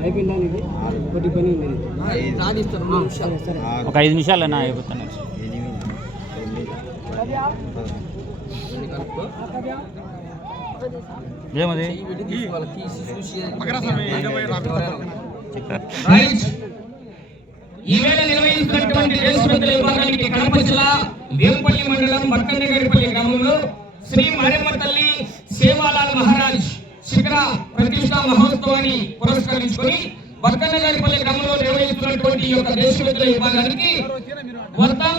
అయిపోయిందా నీకు కొద్ది పని ఉంది ఒక ఐదు నిమిషాలు అయిపోతాను ఏమది రైట్ ఈవేళ నిర్వహిస్తున్నటువంటి దేశపెద్దల విభాగానికి కడప జిల్లా వేంపల్లి మండలం బక్కన్నగరిపల్లి గ్రామంలో శ్రీ మారెమ్మ తల్లి సేవాలాల్ మహారాజ్ శిఖర ప్రతిష్టా మహోత్సవాన్ని పురస్కరించుకొని బక్కన్నగరిపల్లి గ్రామంలో నిర్వహిస్తున్నటువంటి ఈ యొక్క దేశపెద్దల విభాగానికి మొత్తం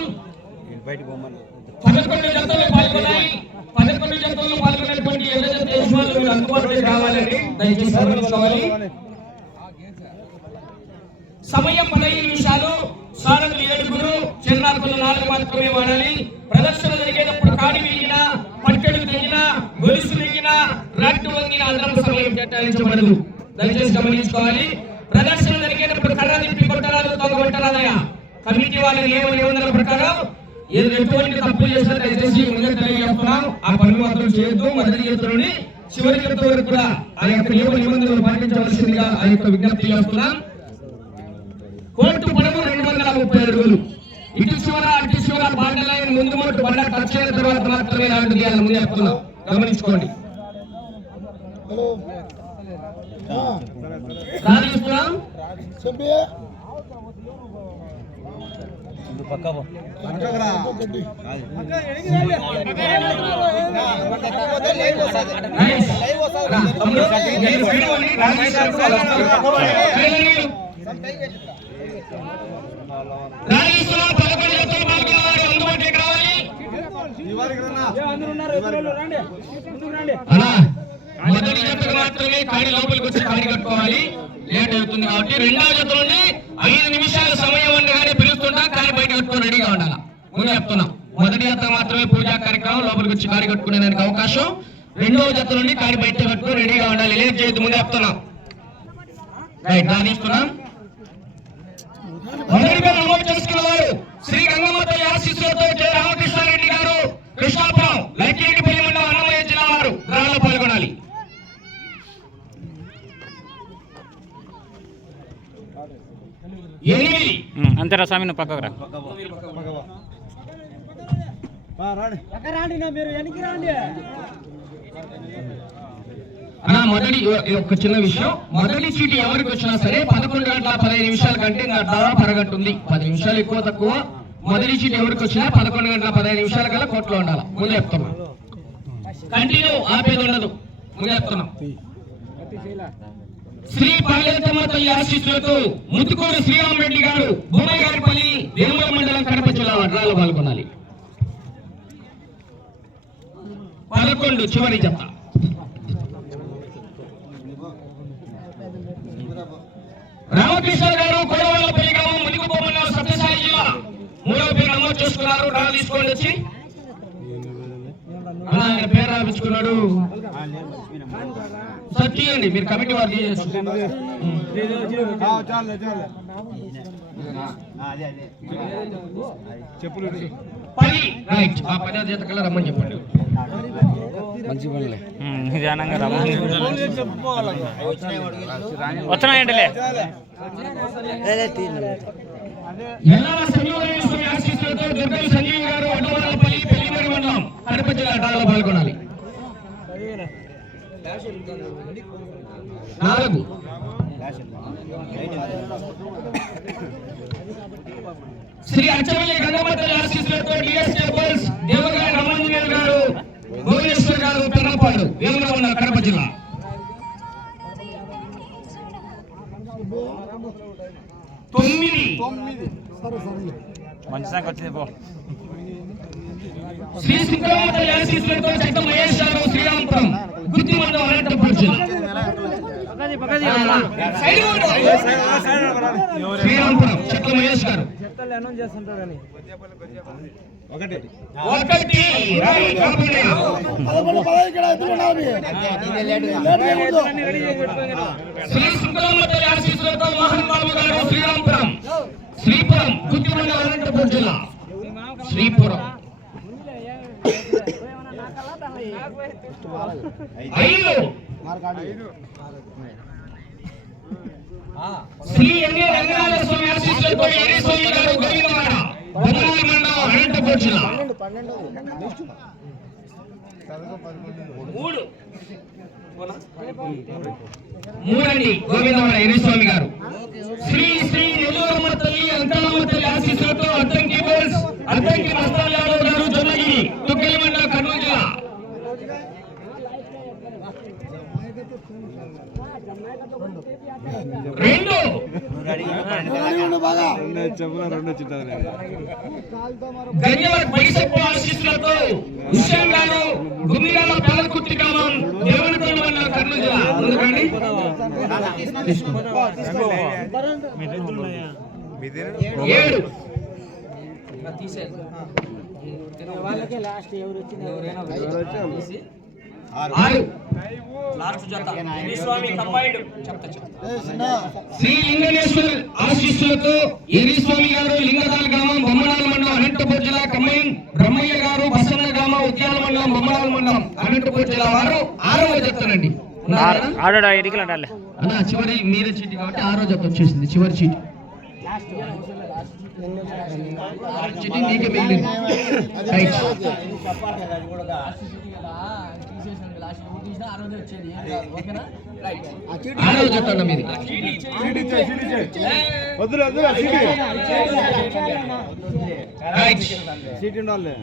పదకొండు జంతువులు పాల్గొన్నాయి. పదకొండు జంతువులు పాల్గొన్నటువంటి ఎర్ర జత యజమానులు అందుబాటులోకి రావాలని దయచేసి సమయం పదహైదు నిమిషాలు. సారథులు ఏడుగురు చిన్నారులు నాలుగు మాత్రమే వాడాలి ప్రదర్శన జరిగేటప్పుడు కాడి విరిగిన పట్టెడు తెగిన గొలుసు తెగిన రాట్టు వంగిన అదనపు సమయం కేటాయించబడదు. దయచేసి గమనించుకోవాలి. ప్రదర్శన జరిగేటప్పుడు కర్ర తిప్పి కొట్టరాదు తొగ కొట్టరాదయా కమిటీ వాళ్ళ నియమ నిబంధనల ప్రకారం ఏది ఎటువంటి తప్పులు చేసినా దయచేసి ముందే తెలియజేస్తున్నాం. ఆ పనులు మాత్రం చేయొద్దు. మొదటి చేతులని చివరి చేత వరకు కూడా ఆ యొక్క నియమ నిబంధనలు పాటించవలసిందిగా ఆ యొక్క విజ్ఞప్తి చేస్తున్నాం. కోర్టు పొడవు రెండు వందల ముప్పై అడుగులు ఇటు చివర అటు చివర బాండ లైన్ ముందు మొట్టు బండ టచ్ అయిన తర్వాత మాత్రమే నాటు తీయాలని ముందు చెప్తున్నాం. గమనించుకోండి. సాధిస్తున్నాం అలా మొదటి జతకు మాత్రమే కాడి లోపలికి వచ్చి కాడి కట్టుకోవాలి. లేట్ అవుతుంది కాబట్టి రెండవ జత నుండి ఐదు నిమిషాల సమయం ఉండగానే పిలుస్తుంటాం కాడి బయట కట్టుకొని రెడీగా ఉండాలి? ముందు చెప్తున్నాం మొదటి జత మాత్రమే పూజా కార్యక్రమం లోపలికి వచ్చి కాడి కట్టుకునేదానికి అవకాశం. రెండవ జత నుండి కాడి బయట కట్టుకొని రెడీగా ఉండాలి. లేట్ చేయొద్దు ముందు చెప్తున్నాం. రైట్ దానిస్తున్నాం మొదటిగా నమోదు చేసుకున్న వారు శ్రీ గంగమ్మ తల్లి ఆశీస్సులతో జయ రామకృష్ణారెడ్డి గారు కృష్ణాపురం లక్కిరెడ్డిపల్లి మండలం అన్నమయ్య జిల్లా వారు గ్రామంలో పాల్గొనాలి ఎనిమిది అంతేరా స్వామి నువ్వు పక్కకు రా రాండి నా మీరు వెనక్కి రాండి అన్న మొదటి ఒక చిన్న విషయం. మొదటి సీటు ఎవరికి వచ్చినా సరే పదకొండు గంటల పదిహేను నిమిషాల కంటే ఇంకా దాదాపు అరగంట ఉంది పది నిమిషాలు ఎక్కువ తక్కువ. మొదటి సీటు ఎవరికి వచ్చినా పదకొండు గంటల పదిహేను నిమిషాల కల్లా కోర్టులో ఉండాలి? ముందు చెప్తున్నా. కంటిన్యూ ఆపేది ఉండదు. ముందు చెప్తున్నాం. శ్రీ పార్లెంతమ్మ తల్లి ఆశీస్సులతో ముత్తుకూరు శ్రీరామరెడ్డి గారు భూమగారిపల్లి గారిపల్లి మండలం కడప జిల్లా వడ్రాలు పాల్గొనాలి. పదకొండు చివరి జత. రామకృష్ణ గారు కొడవలపల్లి గ్రామం మునిగిపోమన్న సత్యసాయి జిల్లా మూడో పేరు నమోదు చేసుకున్నారు. రా తీసుకోండి వచ్చి అలా ఆయన పేరు రాపించుకున్నాడు. సార్ తీయండి మీరు కమిటీ వారు తీయచ్చు. పది రైట్. ఆ పదో చేత కల్లా రమ్మని చెప్పండి. ఉమ్, నిదానంగా రా. వచ్చినాయంటలే. ఎల్లాల సంజీవరాయ స్వామి ఆశీస్సులతో దుర్గం సంజీవ్ గారు అడ్డవరాలపల్లి పెళ్ళిమరి మండలం కడప జిల్లా డాలో పాల్గొనాలి. నాలుగు. శ్రీ అచ్చవల్లి గంగమతల్లి ఆశీస్సులతో డిఎస్కే పెన్నపాడు వేముల ఉన్న కడప జిల్లా. తొమ్మిది. మంచి సంఖ్య వచ్చింది పో. శ్రీ గారు శ్రీరామపురం అనంతపురం జిల్లా. సైడ్ ఉండు. మహేష్ గారు ఒకటి శ్రీ ఆశీస్సులతో మోహన్ బాబు గారు శ్రీపురం అనంతపురం జిల్లా శ్రీపురం ఐదు శ్రీ ఎన్ఏ రంగనాథ స్వామి ఆశీస్సులతో స్వామి గారు గోవిందవాడ మండలం జిల్లా మూడు మూడండి గోవిందవాడ ఎర్రి స్వామి గారు శ్రీ శ్రీ నెల్లూరమ్మ తల్లి అంకలమ్మ తల్లి ఆశీస్సులతో అద్దంకి బోల్స్ అద్దంకి మస్తాన్ యాదవ్ గారు జొన్నగిరి తుగ్గలి మండలం కర్నూలు జిల్లా రెండు. గంజల బైసప్ప ఆశీస్సులతో హుస్సేన్ గారు గుమ్మిరాల పాలకుర్తి గ్రామం దేవనకొండ మండలం కర్నూలు జిల్లా. ముందుకండి ఏడు. వాళ్ళకే లాస్ట్ ఎవరు వచ్చింది ఆరు. లాస్ట్ జత చెప్తా చెప్తా శ్రీ లింగనేశ్వర్ ఆశీస్సులతో ఎరి స్వామి గారు లింగదాల గ్రామం బొమ్మనాల మండలం అనంతపురం జిల్లా కమ్మయ్య బ్రహ్మయ్య గారు బసన్న గ్రామం ఉద్యాన మండలం బొమ్మనాల మండలం అనంతపురం జిల్లా వారు ఆరవ చెప్తారండి ఆడాడు అన్న చివరి మీరే చీటి కాబట్టి ఆరో జత వచ్చేసింది చివరి చీటి చీటి నీకే మిగిలింది రైట్. వద్దులే రైట్ సీట్ ఉండాలి.